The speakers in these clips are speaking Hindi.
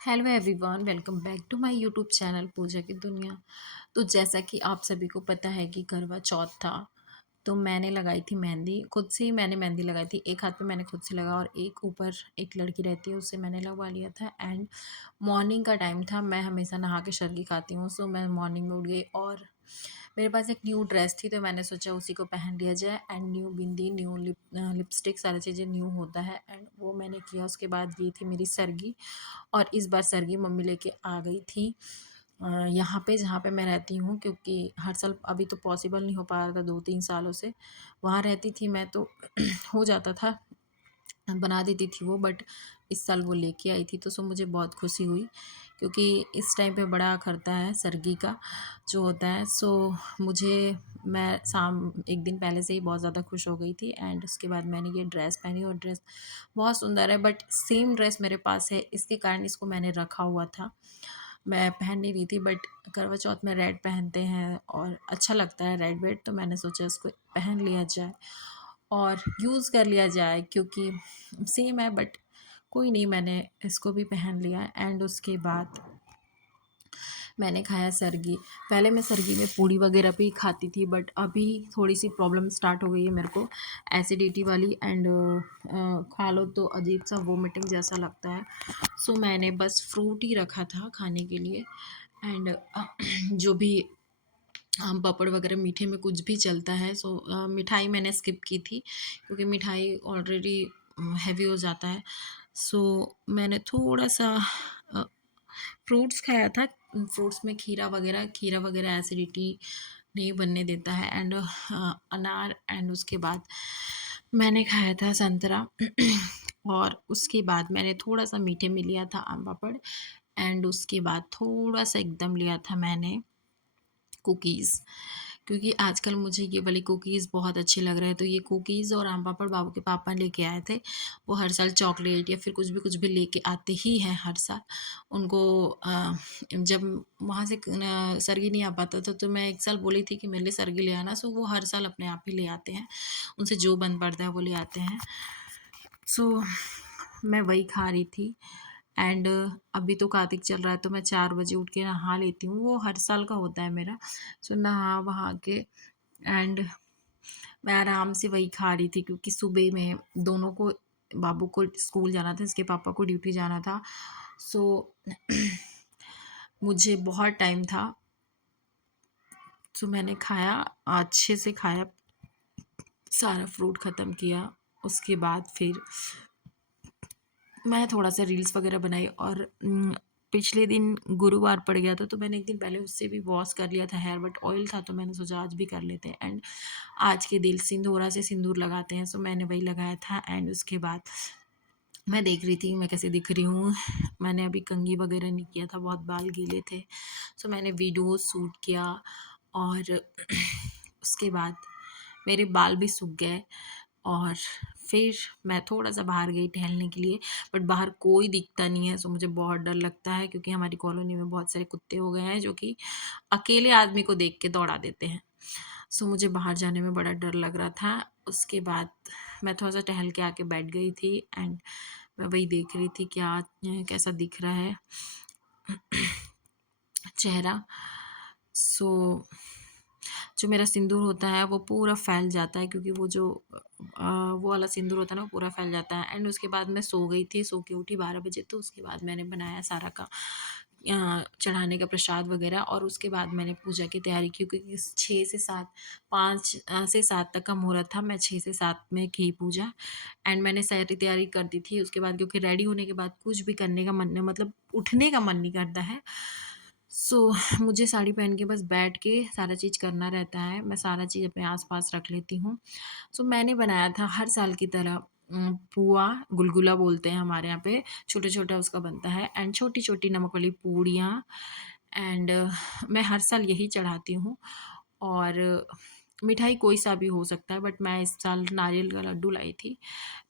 Hello everyone, welcome back to my YouTube channel Pooja की दुनिया। तो जैसा कि आप सभी को पता है कि करवा चौथ था। तो मैंने लगाई थी मेहंदी, खुद से ही मैंने मेहंदी लगाई थी। एक हाथ पे मैंने खुद से लगा और एक ऊपर एक लड़की रहती है उससे मैंने लगवा लिया था। एंड मॉर्निंग का टाइम था। मैं हमेशा नहा के शर्गी खाती हूँ, सो मैं मॉर्निंग में उठ गई और मेरे पास एक न्यू ड्रेस थी तो मैंने सोचा उसी को पहन लिया जाए। And new bindi, new lipstick, सारी चीज़ें न्यू होता है। एंड वो मैंने किया। उसके बाद ये थी मेरी सरगी। और इस बार सरगी मम्मी लेके आ गई थी यहाँ पे जहाँ पे मैं रहती हूँ, क्योंकि हर साल अभी तो पॉसिबल नहीं हो पा रहा था 2-3 सालों से। वहाँ रहती थी मैं तो हो जाता था, बना देती थी वो। बट इस साल वो लेके आई थी तो सो मुझे बहुत खुशी हुई, क्योंकि इस टाइम पे बड़ा खरता है सरगी का जो होता है। सो मुझे मैं शाम एक दिन पहले से ही बहुत ज़्यादा खुश हो गई थी। एंड उसके बाद मैंने ये ड्रेस पहनी और ड्रेस बहुत सुंदर है। बट सेम ड्रेस मेरे पास है, इसके कारण इसको मैंने रखा हुआ था। मैं पहन नहीं रही थी, बट करवा चौथ में रेड पहनते हैं और अच्छा लगता है रेड वेड, तो मैंने सोचा इसको पहन लिया जाए और यूज़ कर लिया जाए, क्योंकि सेम है। बट कोई नहीं, मैंने इसको भी पहन लिया। एंड उसके बाद मैंने खाया सरगी। पहले मैं सरगी में पूड़ी वगैरह भी खाती थी, बट अभी थोड़ी सी प्रॉब्लम स्टार्ट हो गई है मेरे को, एसिडिटी वाली। एंड खा लो तो अजीब सा वोमिटिंग जैसा लगता है। सो मैंने बस फ्रूट ही रखा था खाने के लिए। एंड जो भी आम पापड़ वगैरह मीठे में कुछ भी चलता है। सो मिठाई मैंने स्किप की थी, क्योंकि मिठाई ऑलरेडी हैवी हो जाता है। सो मैंने थोड़ा सा फ्रूट्स खाया था। फ्रूट्स में खीरा वगैरह एसिडिटी नहीं बनने देता है। एंड अनार। एंड उसके बाद मैंने खाया था संतरा और उसके बाद मैंने थोड़ा सा मीठे में लिया था आम पापड़। एंड उसके बाद थोड़ा सा एकदम लिया था मैंने कुकीज़, क्योंकि आजकल मुझे ये वाली कुकीज़ बहुत अच्छे लग रहे हैं। तो ये कुकीज़ और आम पापड़ बाबू के पापा लेके आए थे। वो हर साल चॉकलेट या फिर कुछ भी लेके आते ही हैं हर साल। उनको जब वहाँ से सरगी नहीं आ पाता था तो मैं एक साल बोली थी कि मेरे लिए सरगी ले आना। सो वो हर साल अपने आप ही ले आते हैं, उनसे जो बन पड़ता है वो ले आते हैं। सो मैं वही खा रही थी। एंड अभी तो कार्तिक चल रहा है तो मैं 4 बजे उठ के नहा लेती हूँ, वो हर साल का होता है मेरा। सो नहा वहा के एंड मैं आराम से वही खा रही थी, क्योंकि सुबह में दोनों को, बाबू को स्कूल जाना था, इसके पापा को ड्यूटी जाना था। सो मुझे बहुत टाइम था। सो मैंने खाया, अच्छे से खाया, सारा फ्रूट ख़त्म किया। उसके बाद फिर मैं थोड़ा सा रील्स वगैरह बनाई। और पिछले दिन गुरुवार पड़ गया था तो मैंने एक दिन पहले उससे भी वॉश कर लिया था हेयर, बट ऑयल था तो मैंने सोचा आज भी कर लेते हैं। एंड आज के दिन सिंदूरा से सिंदूर लगाते हैं, सो मैंने वही लगाया था। एंड उसके बाद मैं देख रही थी मैं कैसे दिख रही हूँ। मैंने अभी कंघी वगैरह नहीं किया था, बहुत बाल गीले थे। सो मैंने वीडियो शूट किया और उसके बाद मेरे बाल भी सूख गए। और फिर मैं थोड़ा-सा बाहर गई टहलने के लिए, बट बाहर कोई दिखता नहीं है। सो मुझे बहुत डर लगता है, क्योंकि हमारी कॉलोनी में बहुत सारे कुत्ते हो गए हैं जो कि अकेले आदमी को देख के दौड़ा देते हैं। सो मुझे बाहर जाने में बड़ा डर लग रहा था। उसके बाद मैं थोड़ा-सा टहल के आके बैठ गई थी। एंड मैं वही देख रही थी क्या कैसा दिख रहा है चेहरा। सो जो मेरा सिंदूर होता है वो पूरा फैल जाता है, क्योंकि वो जो वो वाला सिंदूर होता है ना वो पूरा फैल जाता है। एंड उसके बाद मैं सो गई थी, सो के उठी 12 बजे। तो उसके बाद मैंने बनाया सारा का चढ़ाने का प्रसाद वगैरह। और उसके बाद मैंने पूजा की तैयारी की, क्योंकि 6 से 7, 5 से 7 तक का मुहूर्त था। मैं 6 से 7 में की पूजा। एंड मैंने सारी तैयारी कर दी थी। उसके बाद क्योंकि रेडी होने के बाद कुछ भी करने का मन नहीं, मतलब उठने का मन नहीं करता है। सो मुझे साड़ी पहन के बस बैठ के सारा चीज़ करना रहता है। मैं सारा चीज़ अपने आस-पास रख लेती हूँ। सो मैंने बनाया था हर साल की तरह पुआ, गुलगुला बोलते हैं हमारे यहाँ पे, छोटा-छोटा उसका बनता है। एंड छोटी-छोटी नमक वाली पूड़ियाँ। एंड मैं हर साल यही चढ़ाती हूँ। और मिठाई कोई सा भी हो सकता है, बट मैं इस साल नारियल का लड्डू लाई थी।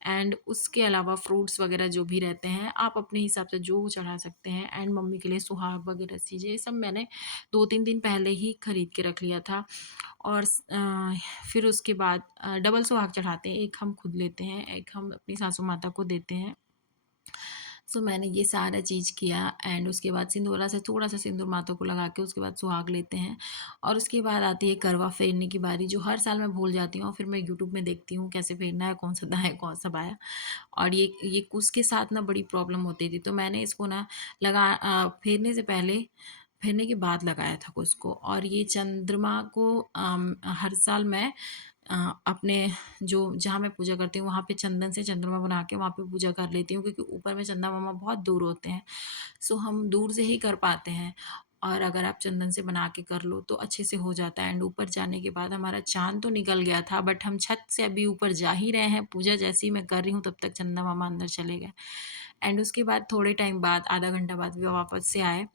एंड उसके अलावा फ्रूट्स वगैरह जो भी रहते हैं आप अपने हिसाब से जो चढ़ा सकते हैं। एंड मम्मी के लिए सुहाग वगैरह चीज़ें ये सब मैंने 2-3 दिन पहले ही खरीद के रख लिया था। और फिर उसके बाद डबल सुहाग चढ़ाते हैं, एक हम खुद लेते हैं, एक हम अपनी सासू माता को देते हैं। सो मैंने ये सारा चीज़ किया एंड उसके बाद सिंदूरा से थोड़ा-सा सिंदूर माथों को लगा के उसके बाद सुहाग लेते हैं और उसके बाद आती है करवा फेरने की बारी, जो हर साल मैं भूल जाती हूँ और फिर मैं यूट्यूब में देखती हूँ कैसे फेरना है, कौन सा दाएँ, कौन सा बायाँ। और ये उसके साथ ना बड़ी प्रॉब्लम होती थी, तो मैंने इसको ना फेरने से पहले, फेरने के बाद लगाया था कुछ को। और ये चंद्रमा को हर साल मैं अपने जो जहाँ मैं पूजा करती हूँ वहाँ पे चंदन से चंद्रमा बना के वहाँ पे पूजा कर लेती हूँ, क्योंकि ऊपर में चंदा मामा बहुत दूर होते हैं। सो हम दूर से ही कर पाते हैं और अगर आप चंदन से बना के कर लो तो अच्छे से हो जाता है। एंड ऊपर जाने के बाद हमारा चाँद तो निकल गया था, बट हम छत से अभी ऊपर जा ही रहे हैं, पूजा जैसे ही मैं कर रही हूँ तब तक चंदा मामा अंदर चले गए। एंड उसके बाद थोड़े टाइम बाद, आधा घंटा बाद वो वापस से आए,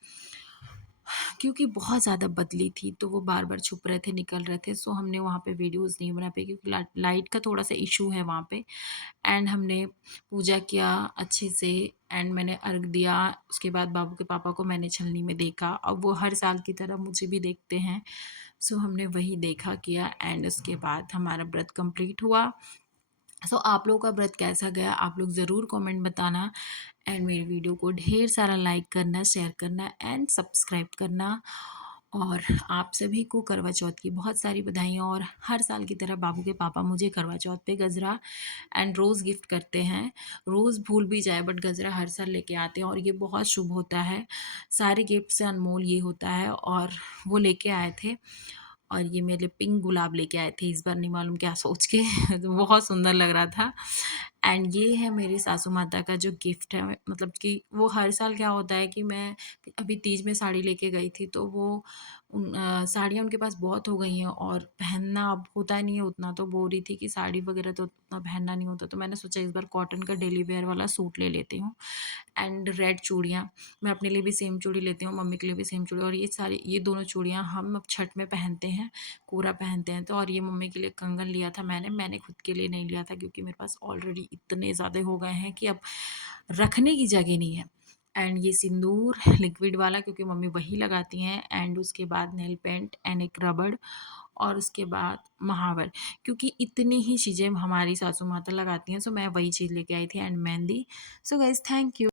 क्योंकि बहुत ज़्यादा बदली थी, तो वो बार-बार छुप रहे थे, निकल रहे थे, सो हमने वहाँ पे वीडियोज़ नहीं बना पाए क्योंकि लाइट का थोड़ा-सा इश्यू है वहाँ पे। एंड हमने पूजा किया अच्छे से एंड मैंने अर्घ दिया। उसके बाद बाबू के पापा को मैंने छलनी में देखा, अब वो हर साल की तरह मुझे भी देखते हैं। सो हमने वही देखा, किया एंड उसके बाद हमारा व्रत कंप्लीट हुआ। सो आप लोगों का व्रत कैसा गया, आप लोग ज़रूर कमेंट बताना एंड मेरी वीडियो को ढेर सारा लाइक करना, शेयर करना एंड सब्सक्राइब करना। और आप सभी को करवा चौथ की बहुत सारी बधाइयाँ। और हर साल की तरह बाबू के पापा मुझे करवा चौथ पे गजरा एंड रोज़ गिफ्ट करते हैं। रोज़ भूल भी जाए बट गजरा हर साल लेके आते हैं और ये बहुत शुभ होता है। सारे गिफ्ट से अनमोल ये होता है। और वो लेके आए थे और ये मेरे लिए पिंक गुलाब लेके आए थे इस बार, नहीं मालूम क्या सोच के तो बहुत सुंदर लग रहा था। एंड ये है मेरी सासू माता का जो गिफ्ट है, मतलब कि वो हर साल क्या होता है कि मैं अभी तीज में साड़ी लेके गई थी, तो वो साड़ियाँ उनके पास बहुत हो गई हैं और पहनना अब होता नहीं है उतना, तो बोल रही थी कि साड़ी वगैरह तो उतना पहनना नहीं होता, तो मैंने सोचा इस बार कॉटन का डेली वेयर वाला सूट ले लेती हूँ। एंड रेड चूड़ियाँ, मैं अपने लिए भी सेम चूड़ी लेती हूँ, मम्मी के लिए भी सेम चूड़ी, और ये दोनों चूड़ियाँ हम अब छठ में पहनते हैं, कोरा पहनते हैं। तो और ये मम्मी के लिए कंगन लिया था मैंने खुद के लिए नहीं लिया था, क्योंकि मेरे पास ऑलरेडी इतने ज़्यादा हो गए हैं कि अब रखने की जगह नहीं है। एंड ये सिंदूर लिक्विड वाला, क्योंकि मम्मी वही लगाती हैं। एंड उसके बाद नेल पेंट एंड एक रबड़, और उसके बाद महावर, क्योंकि इतनी ही चीज़ें हमारी सासू माता लगाती हैं, सो मैं वही चीज़ लेके आई थी। And mehndi. So guys, thank you.